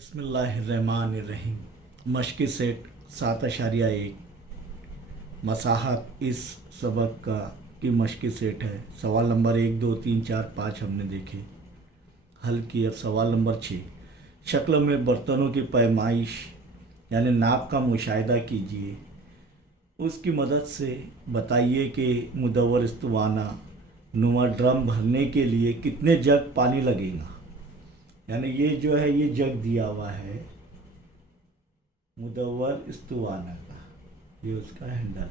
बिस्मिल्लाहिर्रहमानिर्रहीम। मश्क़ सेट 7.1 मसाहत इस सबक का की मश्क़ सेट है। सवाल नंबर 1, 2, 3, 4, 5 हमने देखे, हल किए। अब सवाल नंबर 6, शक्ल में बर्तनों की पैमाइश यानी नाप का मुशाहिदा कीजिए। उसकी मदद से बताइए कि मुदव्वर इस्तवाना नुमा ड्रम भरने के लिए कितने जग पानी लगेगा। यानी ये जो है ये जग दिया हुआ है मुदव्वर इस्तवाना का, ये उसका हैंडल।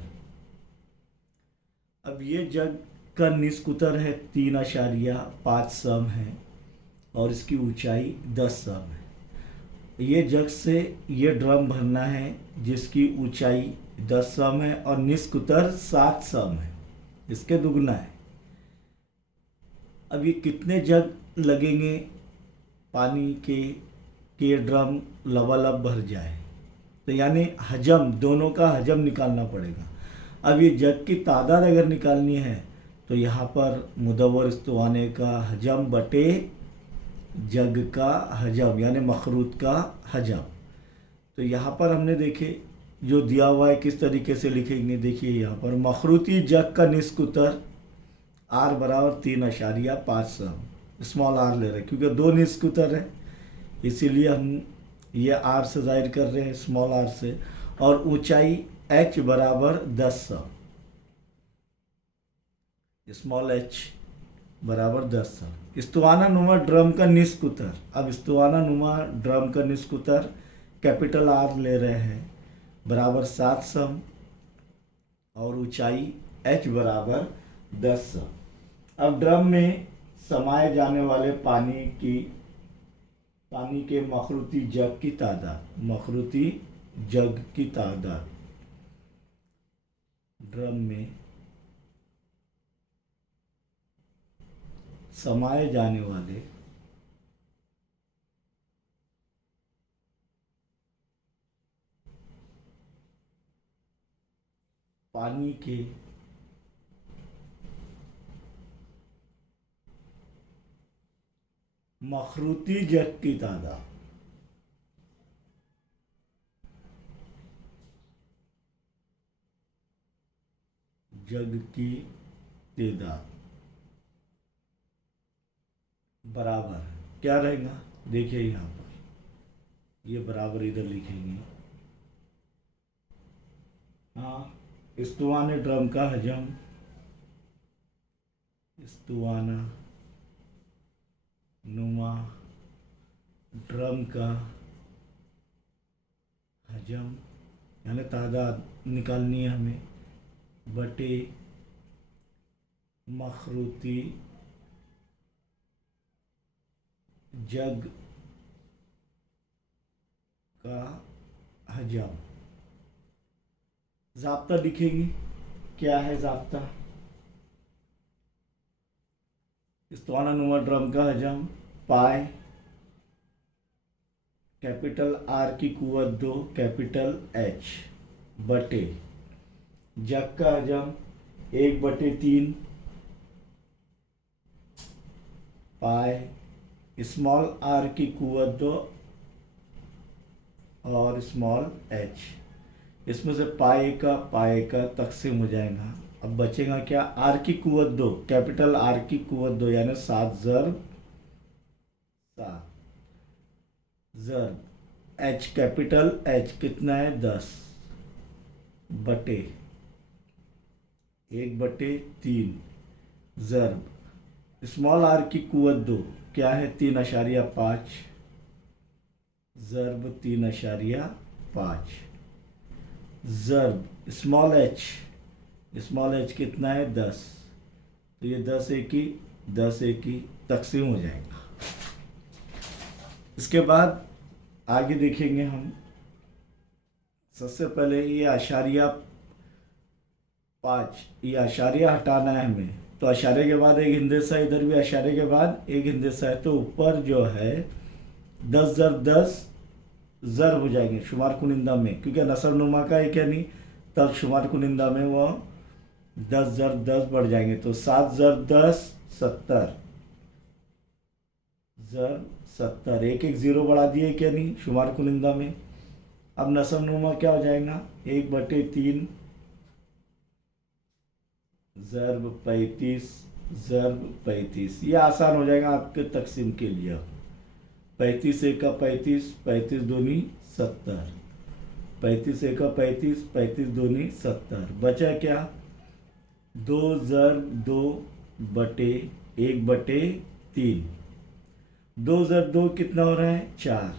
अब ये जग का निस्कुतर है 3.5 सम है और इसकी ऊंचाई 10 सम है। ये जग से ये ड्रम भरना है जिसकी ऊंचाई 10 सम है और निस्कुतर 7 सम है, इसके दुगना है। अब ये कितने जग लगेंगे पानी के ड्रम लबालब भर जाए, तो यानी हजम, दोनों का हजम निकालना पड़ेगा। अब ये जग की तादाद अगर निकालनी है तो यहाँ पर मुदव्वर इस्तवाने का हजम बटे जग का हजम यानी मखरूत का हजम। तो यहाँ पर हमने देखे जो दिया हुआ है किस तरीके से लिखेंगे। देखिए यहाँ पर मखरूती जग का निस्कुतर R बराबर 3.5 सम, स्मॉल आर ले रहे हैं क्योंकि 2 निस्कुतर है, इसीलिए हम ये आर से जाहिर कर रहे हैं, स्मॉल आर से। और ऊंचाई H बराबर 10 सम, स्मॉल h बराबर 10 सम। इस्तवाना नुमा ड्रम का निस्कुतर, अब इस्तवाना नुमा ड्रम का निस्कुतर कैपिटल R ले रहे हैं बराबर 7 सम और ऊंचाई H बराबर 10 सम। अब ड्रम में समाये जाने वाले पानी के मखरूती जग की तादाद, ड्रम में समाये जाने वाले पानी के मखरूती जग की तादाद, जग की तादाद बराबर क्या रहेगा। देखिए यहाँ पर ये बराबर इधर लिखेंगे। हाँ, इस्तवाने ड्रम का हजम, इस्तवाना नुमा ड्रम का हजम यानी तादाद निकालनी है हमें, बटे मखरूती जग का हजम। ज़ाब्ता लिखेंगे, क्या है ज़ाब्ता। इस्तवाना नुमा ड्रम का हजम पाए कैपिटल R की कुव्वत 2 कैपिटल H बटे जग का हजम 1/3 पाए स्मॉल r की कुव्वत 2 और स्मॉल h। इसमें से पाए का तकसीम हो जाएगा। अब बचेगा क्या, r की कुव्वत 2 कैपिटल R की कुव्वत 2 यानी 7 ज़र्ब 7 ज़र्ब h कैपिटल H कितना है 10 बटे 1/3 ज़र्ब स्मॉल r की कुव्वत 2 क्या है 3.5 ज़र्ब 3.5 ज़र्ब स्मॉल h कितना है 10, तो ये 10 एकी तकसीम हो जाएगा। इसके बाद आगे देखेंगे हम। सबसे पहले ये आशारिया 5, ये आशारिया हटाना है हमें, तो अशारे के बाद एक हिंदेसा, इधर भी अशारे के बाद एक हिंदेसा है, तो ऊपर जो है 10 ज़र्ब 10 ज़र्ब हो जाएंगे शुमार कुनिंदा में, क्योंकि नसब नुमा का है क्या नहीं, तब शुमार कुनिंदा में वो 10 ज़र्ब 10 बढ़ जाएंगे। तो 7 ज़र्ब 10 70 ज़र 70, एक एक ज़ीरो बढ़ा दिए क्या नहीं शुमार कुनिंदा में। अब नसब नुमा क्या हो जाएगा, 1/3 ज़र्ब 35 ज़र्ब 35। ये आसान हो जाएगा आपके तकसीम के लिए। 35 एक का 35, 35 दूनी 70, 35 एक का 35, 35 दूनी 70। बचा क्या, 2 ज़र्ब 2 बटे 1/3। 2 ज़र्ब 2 कितना हो रहा है, 4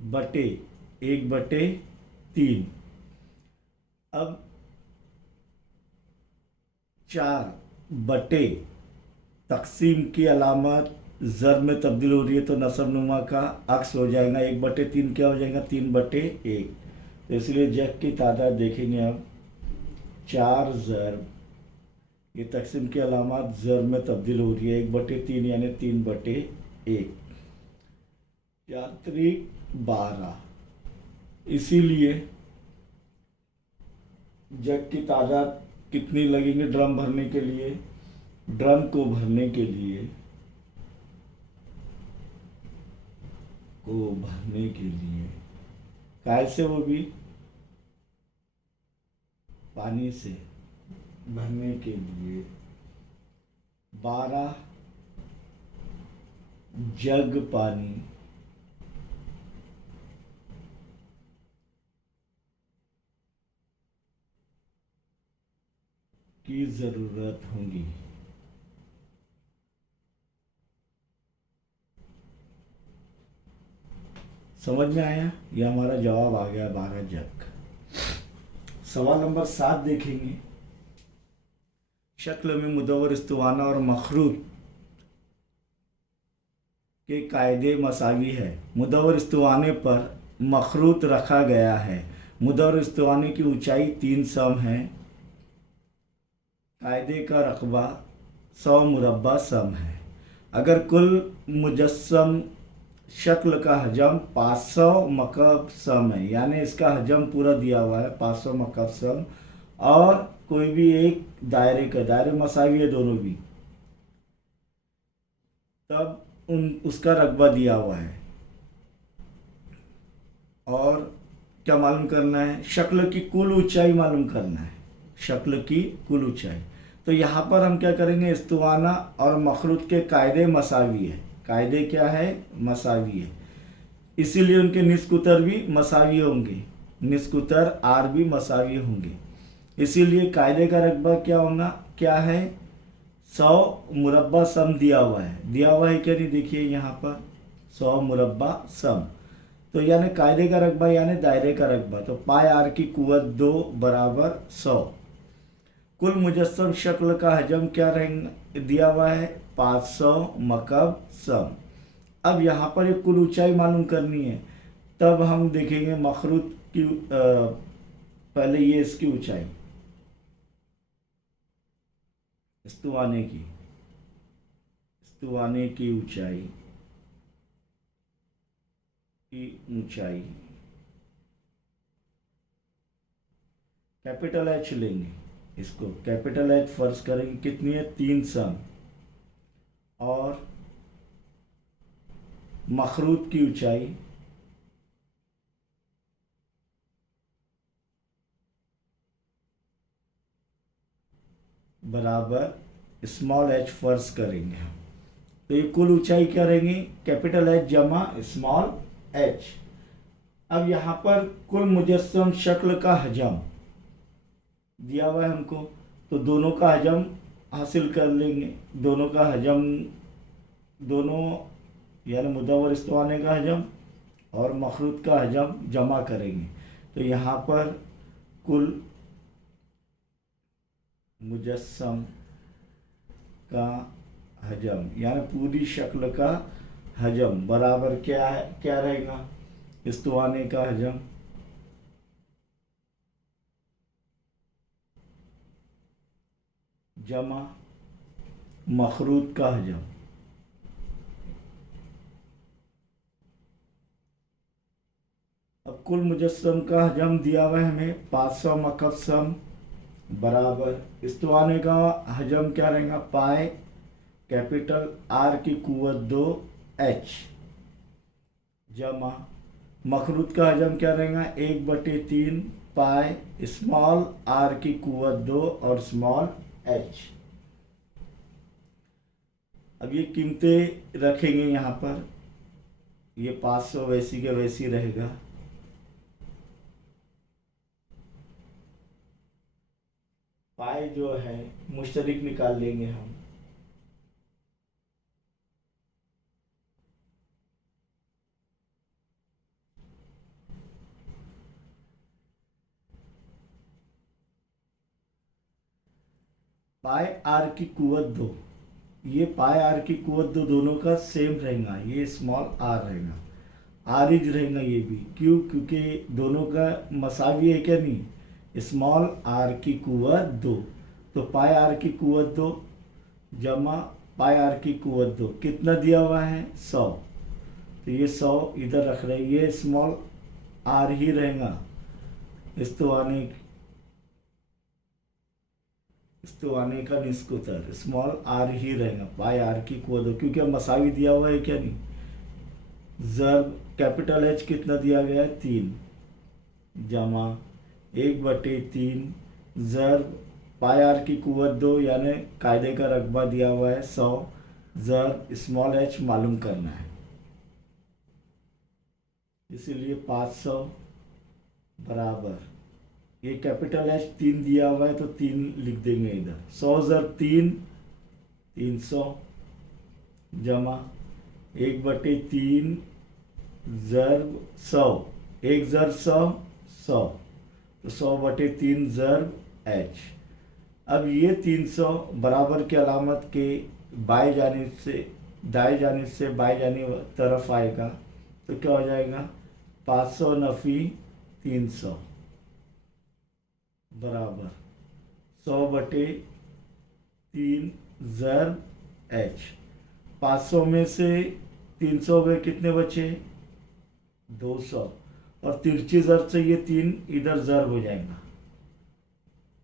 बटे 1/3। अब 4 बटे तकसीम की अलामत ज़र में तब्दील हो रही है तो नसब नुमा का अक्स हो जाएगा, 1/3 क्या हो जाएगा, 3/1। तो इसलिए जग की तादाद देखेंगे अब, 4 ज़र, ये तकसीम की अलामत ज़र में तब्दील हो रही है, 1/3 यानी 3/1, 4×3 = 12। इसीलिए जग की तादाद कितनी लगेंगे ड्रम भरने के लिए, ड्रम को भरने के लिए काय से, वो भी पानी से भरने के लिए 12 जग पानी की जरूरत होगी। समझ में आया, यह हमारा जवाब आ गया, 12 जग। सवाल नंबर 7 देखेंगे। शक्ल में मुदव्वर इस्तवाना और मखरूत के कायदे मसावी है। मुदव्वर इस्तवाने पर मखरूत रखा गया है। मुदव्वर इस्तवाने की ऊंचाई 3 सम है। कायदे का रकबा 100 मुरब्बा सम है। अगर कुल मुजस्सम शक्ल का हजम 500 मकब सम है, यानी इसका हजम पूरा दिया हुआ है 500 मकब सम, और कोई भी एक दायरे मसावी है दोनों भी, तब उसका रकबा दिया हुआ है। और क्या मालूम करना है, शक्ल की कुल ऊंचाई मालूम करना है, शक्ल की कुल ऊंचाई। तो यहाँ पर हम क्या करेंगे, इस्तवाना और मखरूत के कायदे मसावी है। कायदे क्या है, मसावी है, इसीलिए उनके निस्कुतर भी मसावी होंगे, निस्कुतर आर भी मसावी होंगे। इसीलिए कायदे का रकबा क्या होगा, क्या है, 100 मुरब्बा सम दिया हुआ है। दिया हुआ है क्या नहीं, देखिए यहाँ पर 100 मुरब्बा सम। तो यानी कायदे का रकबा यानी दायरे का रकबा, तो पाई आर की कुव्वत 2 = 100। कुल मुजस्सम शक्ल का हजम क्या रहेगा, दिया हुआ है 500 मकब सम। अब यहाँ पर एक कुल ऊंचाई मालूम करनी है, तब हम देखेंगे मखरूत की पहले ये इसकी ऊंचाई, इस्तवाने की ऊंचाई कैपिटल एच लेंगे, इसको कैपिटल एच फर्ज करेंगे, कितनी है, 3 सम। और मखरूत की ऊंचाई बराबर स्मॉल एच फर्ज करेंगे हम। तो ये कुल ऊंचाई क्या रहेंगी, कैपिटल एच जमा स्मॉल एच। अब यहाँ पर कुल मुजस्सम शक्ल का हजम दिया हुआ है हमको, तो दोनों का हजम हासिल कर लेंगे। दोनों का हजम, दोनों यानी मुदव्वर इस्तवाने का हजम और मखरूत का हजम जमा करेंगे। तो यहाँ पर कुल मुजस्सम का हजम यानी पूरी शक्ल का हजम बराबर क्या है, क्या रहेगा, इस्तवाने का हजम जमा मखरूत का हजम। अब कुल मुजस्सम का हजम दिया हुआ है हमें 500 मकब सम बराबर इस्तवाने का हजम क्या रहेगा, पाए कैपिटल आर की कुव्वत 2 एच जमा मखरूत का हजम क्या रहेगा 1/3 पाई स्मॉल आर की कुवत 2 और स्मॉल एच। अब ये कीमतें रखेंगे यहाँ पर, ये 500 वैसी के वैसी रहेगा। पाई जो है मुश्तरिक निकाल लेंगे हम। पाई आर की कुवत 2, ये पाई आर की कुवत 2 दोनों का सेम रहेगा, ये स्मॉल आर रहेगा, आर इज रहेगा ये भी। क्यों? क्योंकि दोनों का मसावी है क्या नहीं, स्मॉल आर की कुवत 2। तो पाई आर की कुवत 2 जमा पाई आर की कुवत 2 कितना दिया हुआ है 100। तो ये 100 इधर रख रहे हैं, ये स्मॉल आर ही रहेगा। इस्तवाने का निस्कुतर स्मॉल आर ही रहेगा, पाई आर की कुवत 2, क्योंकि अब मसावी दिया हुआ है क्या नहीं। जब कैपिटल एच कितना दिया गया है 3 जमा 1/3 ज़र्ब पाई आर की कुवत 2 यानी कायदे का रकबा दिया हुआ है 100 ज़र्ब स्मॉल एच मालूम करना है, इसीलिए 500 बराबर ये कैपिटल एच 3 दिया हुआ है तो 3 लिख देंगे इधर। 100 ज़र्ब 3 300 जमा 1/3 ज़र्ब 100, 1 ज़र्ब 100 100, तो 100/3 ज़र्ब एच। अब ये 300 बराबर की अलामत के बाएं जानिब से दाएं जानिब से बाएं जानिब तरफ आएगा, तो क्या हो जाएगा 500 नफ़ी 300 बराबर 100/3 ज़र्ब एच। 500 में से 300 में कितने बचे 200, और तिरछी ज़र्ब से ये 3 इधर ज़र्ब हो जाएगा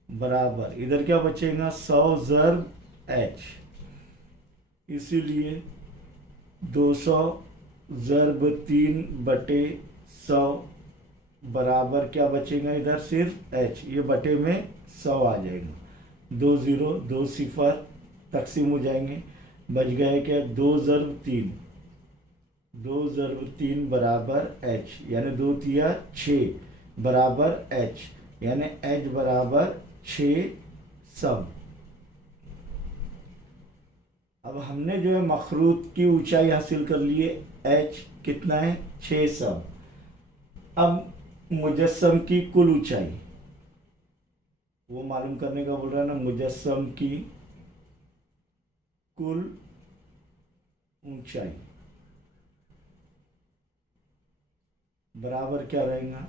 बराबर इधर क्या बचेगा 100 ज़र्ब एच, इसीलिए 200 ज़र्ब 3/100 बराबर क्या बचेगा इधर सिर्फ एच, ये बटे में 100 आ जाएगा। 2 0 2 0 तकसीम हो जाएंगे, बच गए क्या 2 ज़र्ब 3, 2 ज़र्ब 3 बराबर एच, यानी 2 तिया 6 बराबर एच, यानी एच बराबर 6 सब। अब हमने जो है मखरूत की ऊंचाई हासिल कर ली है, एच कितना है 6 सब। अब मुजस्सम की कुल ऊंचाई वो मालूम करने का बोल रहा है ना, मुजस्सम की कुल ऊंचाई बराबर क्या रहेगा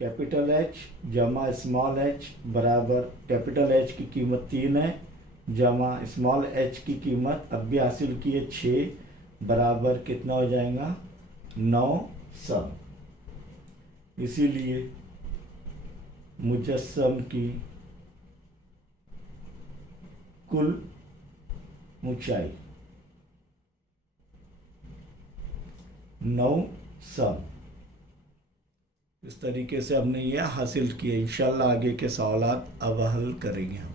कैपिटल एच जमा स्मॉल एच बराबर कैपिटल एच की कीमत 3 है जमा स्मॉल एच की कीमत अब भी हासिल की है 6 बराबर कितना हो जाएगा 9 सब। इसीलिए मुजस्सम की कुल ऊंचाई 9 सब। इस तरीके से हमने ये हासिल किया। इंशाल्लाह आगे के सवालात अब हल करेंगे हम।